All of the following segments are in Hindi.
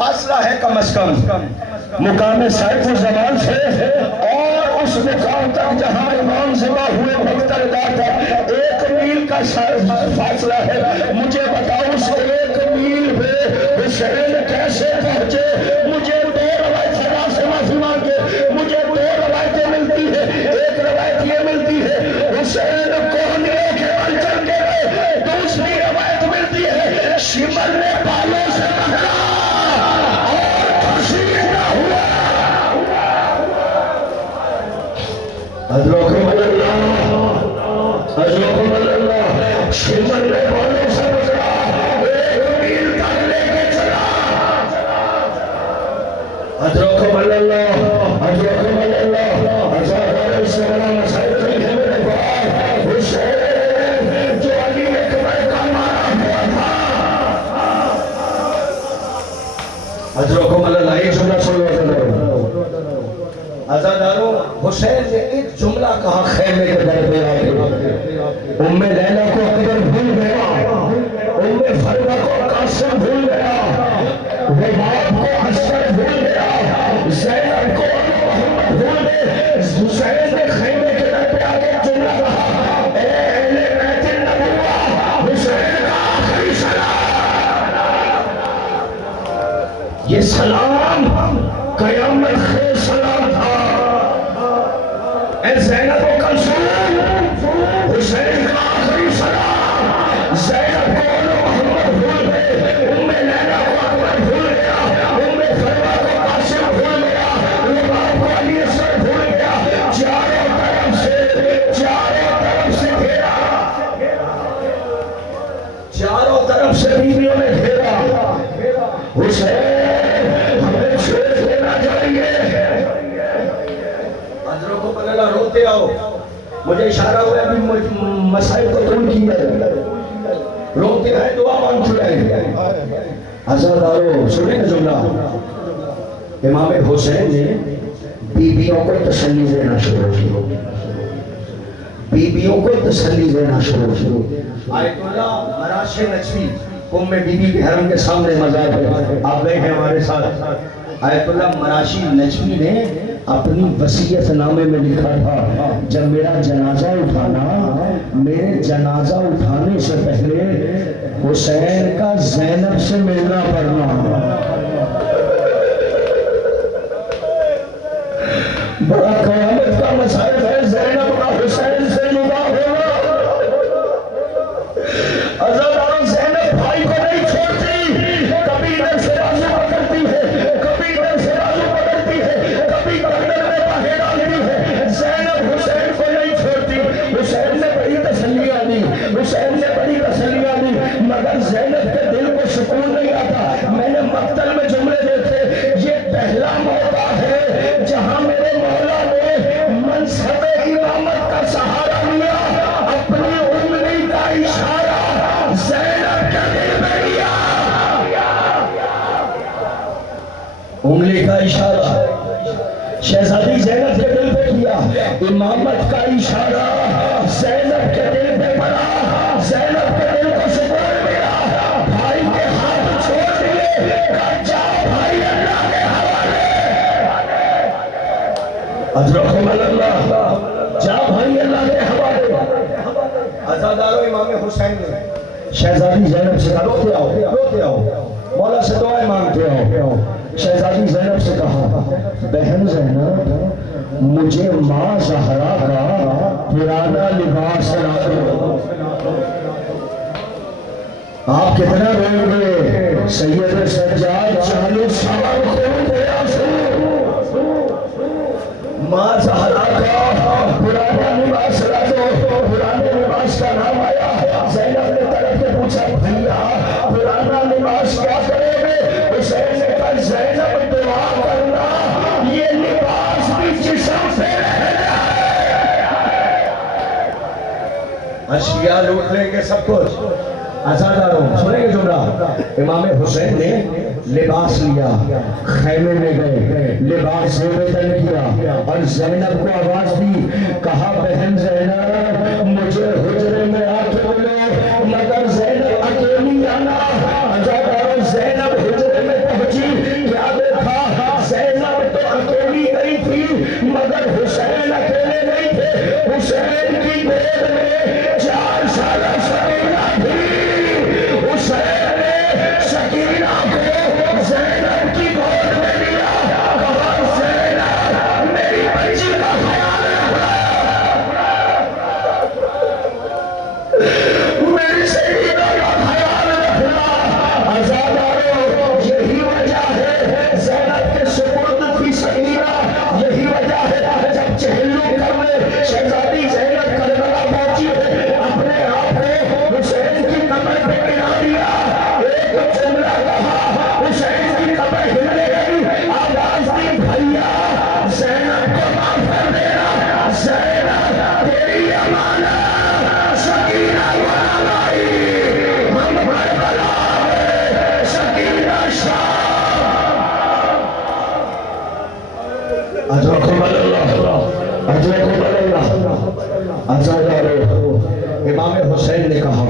फासला है कम अज कम मुकाम साहिब जमान से और उस मुकाम तक जहां इमाम ज़िबा हुए मुख्तरदार तक 1 मील का फासला है। मुझे बताओ उस 1 मील पे हुसैन कैसे पहुंचे? मुझे 2 रवायत सदा से माफी मांगे, मुझे 2 रवायतें मिलती है। एक रवायत ये मिलती है हुसैन कोहनियों के बल चल के गए, दूसरी रवायत मिलती है शिमर ने बालों से पकड़ा और खुशीदा हुआ। शिमर ने बालों से पकड़ा, 1 मील तक लेके चला। जो अली अकबर का मारा हुआ था। आजादारों, हुसैन ने एक जुमला कहा खेमे के दर पे आके, उम्मे लैला को अकबर भूल गया, उम्मे फरमा को कासिम भूल गया, वहाब को असद भूल गया, ज़ैनब को मोहम्मद भूल गए। हुसैन ने खेमे के दर पे आके जुमला कहा, ए अहले बैत नबुव्वा, हुसैन का आखिरी सलाम। ये सलाम कयामत खेज सलाम था। ज़ैनब को कलसूम, हुसैन का आखिरी सलाम। ज़ैनब को मोहम्मद भूल गए, उम्मे लैला को अकबर भूल गया, उम्मे फरमा को कासिम भूल गया, वहाब को अली असद भूल गया। चारों तरफ से घेरा, चारों तरफ से बीवियों ने घेरा। हुसैन हमें छोड़ देना चाहिए। अजरों को पलला रोते आओ, मुझे इशारा हुआ अभी मसाइल को दूर किया, रोते हैं दुआ मांग चुके हैं। आजादारों सुने जुमला, इमाम हुसैन ने बीबियों को तसल्ली देना शुरू की, बीबियों को तसल्ली देना शुरू की। आयतुल्लाह मराशे नजवी उम्मे बीबी के हरम के सामने मज़ार है, आप गए हैं हमारे साथ। आयतुल्लाह मराशी नजवी ने अपनी वसीयतनामे में लिखा था, जब मेरा जनाजा उठाना, मेरे जनाजा उठाने से पहले हुसैन का ज़ैनब से मिलना पड़ना। बड़ा क़यामत का मसाइल है, ज़ैनब का हुसैन से जुदा होना। अज़ादारों, ज़ैनब भाई को नहीं छोड़ती, कभी इधर से बाजू पकड़ती है, कभी इधर से बाजू पकड़ती है, कभी गर्दन में बाहें डालती है। ज़ैनब हुसैन को नहीं छोड़ती। हुसैन ने बड़ी तसल्लियां दी, हुसैन ने बड़ी तसल्लियां दी, मगर ज़ैनब के दिल को सुकून नहीं आता। मैंने मक्तल में जुमले देखे, ये पहला मौका है जहां मेरे मौला ने मनसबे इमामत का सहारा लिया, अपनी उंगली का इशारा ज़ैनब के दिल में लिया। उंगली का इशारा शहजादी ज़ैनब के दिल पे किया, इमामत का इशारा ज़ैनब के दिल पे पड़ा। ज़ैनब के दिल को सुकून मिला, भाई के हाथ छोड़ दिए, जाओ भाई अल्लाह के हवाले। जा भाई अल्लाह के हवाले। आजादारों, इमाम हुसैन ने शहजादी ज़ैनब से कहा, रोते आओ, रोते आओ, मौला से दुआएं मांगते आओ। शहजादी ज़ैनब से कहा, बहन ज़ैनब, मुझे माँ ज़हरा का पुराना लिबास ला दो। आप कितना रोएंगे? सैयद सज्जाद 40 साल खोलते आंसू। माँ ज़हरा का पुराना लिबास ला दो। पुराने लिबास का नाम आया। ज़ैनब ने तड़प के पूछा, भैया पुराना लिबास क्या करेंगे? हुसैन ने कहा, ज़ैनब दुआ करना, ये लिबास भी जिस्म पे रह जाए। अशिया लूट लेंगे सब कुछ। आजादारों, सुनेंगे जुमला, इमाम हुसैन ने लिबास लिया, खैमे में गए, लिबास बेदन किया और ज़ैनब को आवाज दी, कहा, बहन ज़ैनब, मुझे हुजरे में आके मिलो। मगर ज़ैनब अकेली आना। आजादारों, ज़ैनब हुजरे में पहुंची, शहीदों का ख्याल रखना। आजादारों, यही वजह है ज़ैनब के सुपुर्द की सकीना, यही वजह है जब चहल्लू करने शहजादी ज़ैनब करबला पहुंची अपने आप को हुसैन की कमर पे गिरा दिया। एक जुमला कहा, हुसैन की कमर हिलने लगी, आवाज दी भैया ज़ैनब को माफ कर देना, ज़ैनब तेरी अमानत सकीना वालाई, हम करबला में सकीना शाह। इमाम हुसैन ने कहा,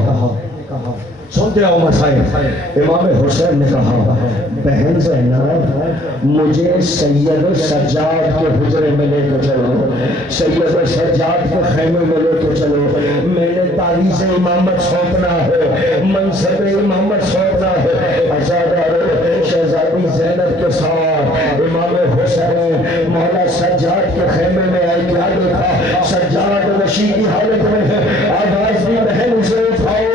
सुनते हो मसाइब, इमाम हुसैन ने कहा, बहन ज़ैनब मुझे सैयद सज्जाद के हुजरे में लेकर चलो, सैयद सज्जाद के खैमे में लेकर चलो। मैंने तारीज़ इमामत सौंपना है, मनसब इमामत सौंपना है। आज़ादारों, शहजादी ज़ैनब के साथ इमाम हुसैन मौला सज्जाद के खैमे में आए। क्या देखा? सज्जाद नशी की हालत में है। आवाज़ दी, बहन उसे उठाओ,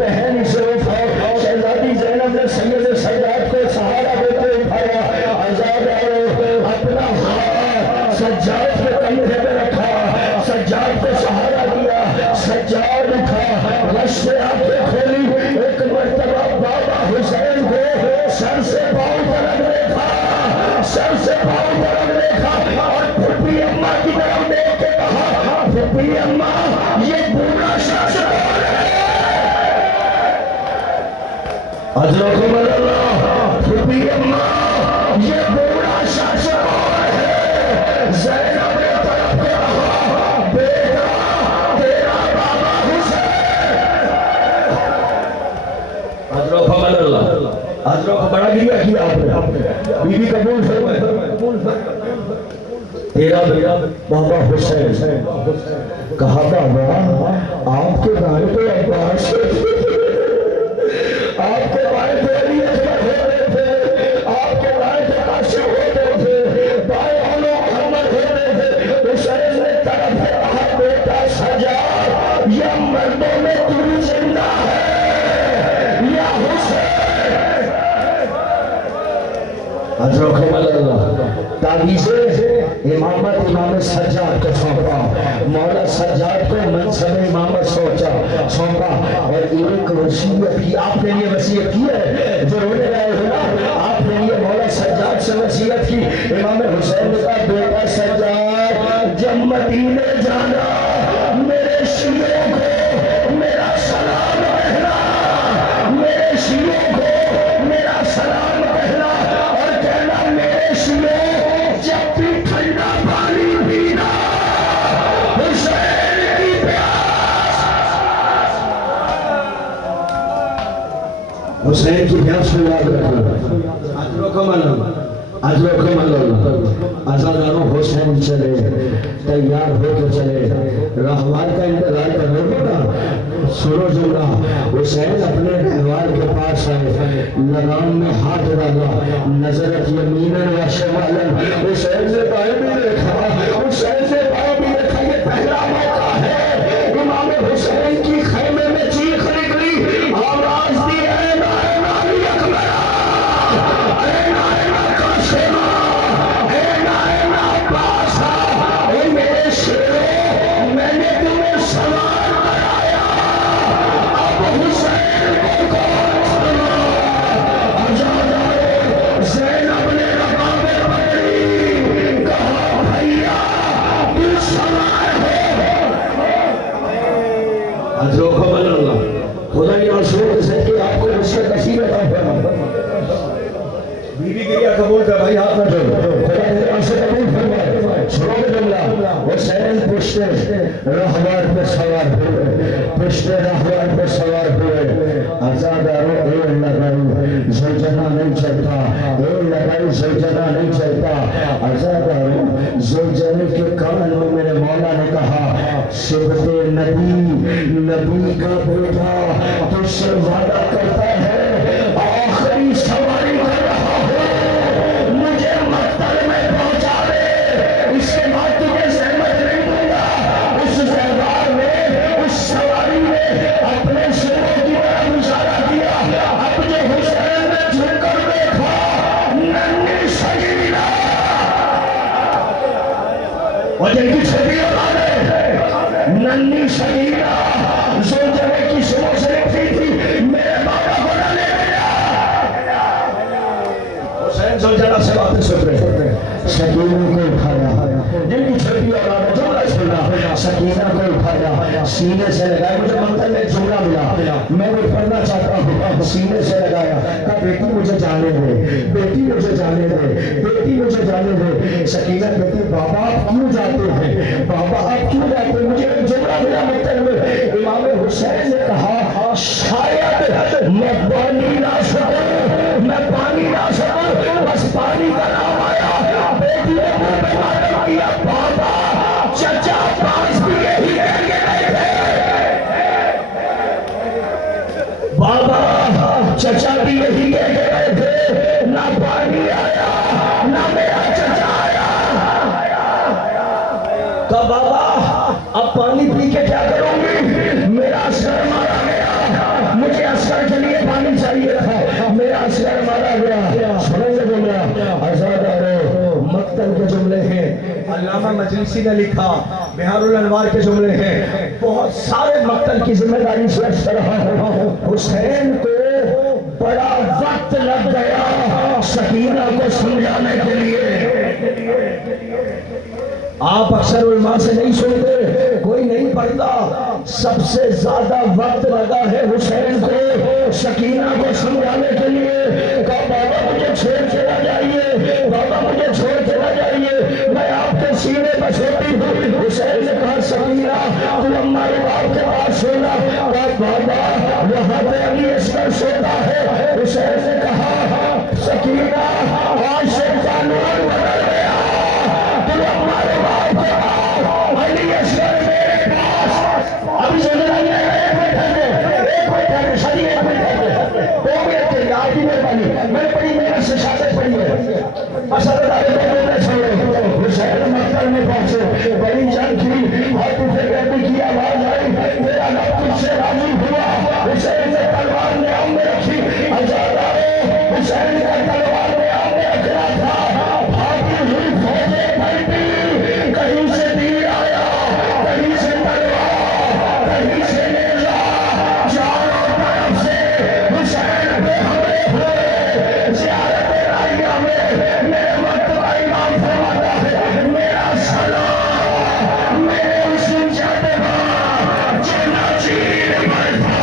बहन इसे उठाओ। शहजादी ज़ैनब ने सैयद सज्जाद को सहारा देते उठाया। आज़ादारों, अपना हाथ सज्जाद के कंधे पे रखा, सज्जाद को सहारा दिया। सज्जाद उठा, रश से आंखें खोली, एक मर्तबा बाबा हुसैन को सर से पांव तक देखा, सर से पांव तक देखा और फुप्पी अम्मा की तरफ देख के कहा, फुप्पी अम्मा ये बूढ़ा शासक फुप्पी अम्मा ये बूढ़ा शासक है। ज़ैनब ने तरफ कहा, बेटा तेरा बाबा हुसैन। हजरों को बड़ा गिरिया किया आपने, बीवी कबूल तेरा बाबा हुसैन। कहा बाबा आपके बारे पे अब्बास, आपके बारे पे अली असगर होते थे, आपके बारे पे कासिम होते थे, बाएं औलो मोहम्मद होते थे। हुसैन ने तरफ कहा, बेटा सज्जाद या मर्दों में तू जिंदा है या हुसैन। ताबीज़े इमामत इमाम सज्जाद को सौंपा, मौला सज्जाद को मनसब इमामत सौंपा और एक वसीयत की आपके लिए वसीयत की है जो रोने गए हो ना, आपके लिए मौला सज्जाद से वसीयत की। इमाम हुसैन ने कहा, बेटा सज्जाद जब मदीने जाना मेरे शियों को मेरा सलाम कहना, मेरे शियों को मेरा सलाम कहना और कहना, मेरे शियों जब भी ठंडा पानी पीना हुसैन की प्यास, हुसैन की प्यास को याद रखना। आज़ादारों, हुसैन चले, तैयार होकर चले, रहवार का इंतजार करोगे ना। सुनो जुमला, हुसैन अपने रहवार के पास आए, लगाम में हाथ डाला, नजरत यमीनन व शिमालन, हुसैन ने बाएं भी देखा, हुसैन ने बाएं भी देखा। ये पहला मौका है। इमाम हुसैन की खैमे में चीख निकली, आवाज दी, ऐना ऐना अली अकबर, ऐना ऐना कासिम, ऐना ऐना अब्बास। ओ मेरे शेरों, मैंने तुम्हें सवार कराया, अब हुसैन को कौन सुना। आज़ादारों, ज़ैनब ने रकाबें पकड़ी, कहा भैया तू सवार हो। खुदा की रसूल से कि आपको वसीयत नसीब है। बीवी गिरिया कबूल कर भाई, हाथ में खुदा की तरफ से कबूल फरमाए। सुनो जुमला, हुसैन पुश्ते रहवार पे सवार हुए, पुश्ते रहवार पे सवार हुए। आज़ादारों, ए लगाई ज़ुलजना नहीं चलता, ए लगाई ज़ुलजना नहीं चलता। आज़ादारों, ज़ुलजने के कान में मेरे मौला ने कहा, सिबते नबी का बेटा तुझसे वादा करता है, आखिरी सवारी कर रहा हूँ, मुझे मक्तल में पहुंचा दे, इसके बाद तुझे सहमत नहीं दूंगा। उस सरदार ने, उस सवारी ने अपने सिरों की सीने से लगाया। मुझे मंत्र में जुमला मिला, मैं वो पढ़ना चाहता हूँ। सीने से लगाया, कहा बेटी मुझे जाने दे, बेटी मुझे जाने दे, बेटी मुझे जाने दे। सकीना कहती बाबा आप क्यों जाते हैं, बाबा आप क्यों जाते हैं? मुझे एक जुमला मिला मंत्र में। इमाम हुसैन ने कहा शायद मैं पानी ना सकूं, मैं पानी ना सकूं, बस पानी का नाम आया, बेटी ने मुंह पे मार दिया। बाबा चचा पास भी यही कह के गए थे, बाबा चचा भी यही कह के गए थे, ना पानी आया ना मेरा चचा आया। तो बाबा अब पानी पी के क्या करूंगी, मेरा असर मारा गया, मुझे असर के लिए पानी चाहिए था, मेरा असर मारा गया। सुनेंगे जुमला, मक्तल के जुमले हैं, अल्लामा मजलिसी ने लिखा, बिहारुल अनवार के जुमले हैं, बहुत सारे मक्तल की जिम्मेदारी से अर्ज कर रहा हूं। हुसैन को बड़ा वक्त लग गया सकीना को समझाने के लिए। आप अक्सर उलमा से नहीं सुनते, कोई नहीं पढ़ता, सबसे ज्यादा वक्त लगा है हुसैन को सकीना को समझाने के लिए। कहा बाबा मुझे छोड़ चला जाइए, बाबा मुझे छोड़ चला जाइए, मैं आपके सीने पर सोती हूँ। हुसैन ने कहा सकीना तुम हमारे बाप के पास सोना। कहा बाबा वहां पे अली असगर सोता है। हुसैन ने कहा सकीना आज से कानून बदल गया, तुम हमारे बाप के पास, अली असगर मेरे पास। अभी सुन रही है, एक मिनट सही, एक मिनट 2 मिनट के लिए आपकी मेहरबानी। मैंने पढ़ी, मेरा से शहादत पढ़ी है, असरदार 2 मिनट छोड़ो। हुसैन मक्तल में पहुंचे, बड़ी जंग की, हाथ उठे गड्डी की आवाज आई, मेरा रब तुझसे राजी हुआ। हुसैन ने तलवार ने आम में रखी, हजारों हुसैन का तलवार ने आम में रखा था। भागी हुई फौजें पलटी, कहीं से तीर आया, कहीं से तलवार, कहीं से नेजा, चारों तरफ से हुसैन पे हमले हुए। ज़ियारत राइया में मेरे मर्तबा इमाम फरमाता है, मेरा सलाम मेरे उस जादवा जिन्ना चीर मरता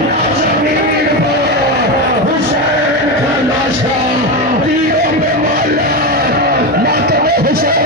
ना जमीन पर, हुसैन का लाशा तीरों में माला, मर्तबा हुसैन।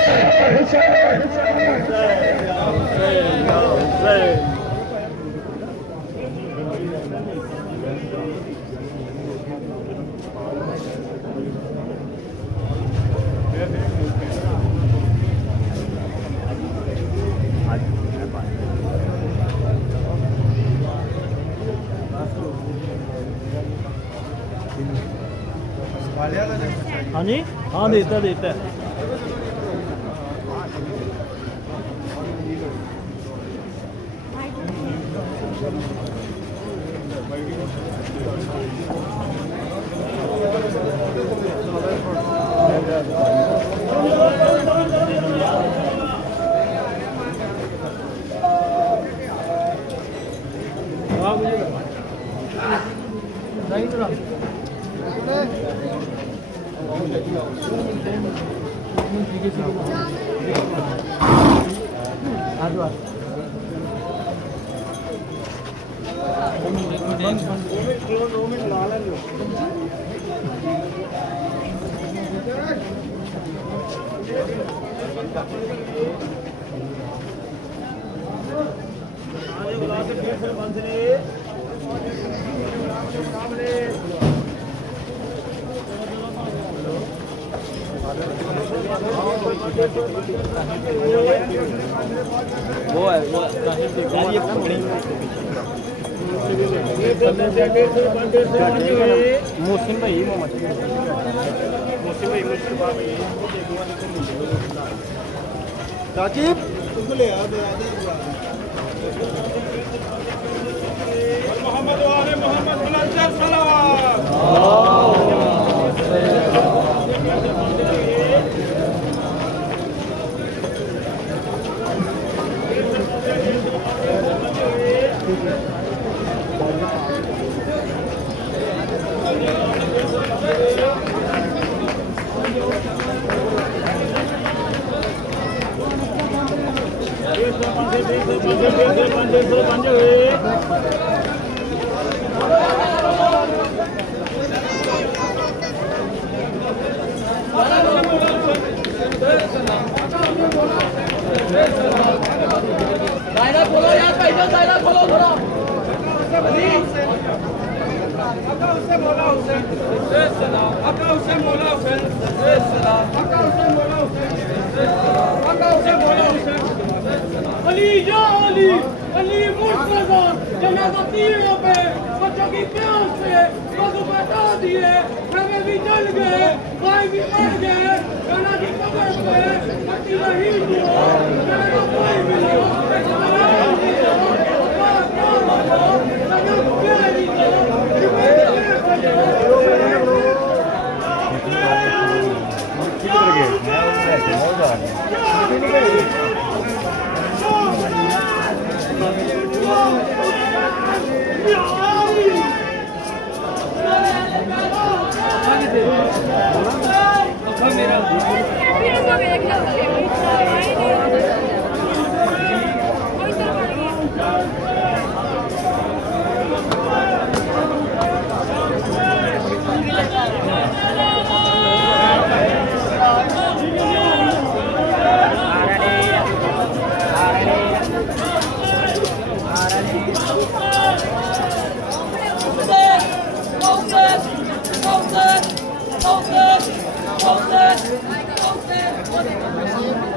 हाँ जी, हाँ देता देता है। वो है वो यार ये मोहसिन भाई राजीव तुमको ले आओ मोहम्मद वाले मोहम्मद सलाम 105 ਹੋਏ दायरा खोलो यार भाई दायरा खोलो थोड़ा अली या अली अली मुर्तजा जनाजा तीरों पे बच्चों की प्यास से लोगों बता दिए हमें भी जल गए भाई भी मर गए गाना की कब्र पे मट्टी नहीं हुआ मेरा भाई मिला Focus!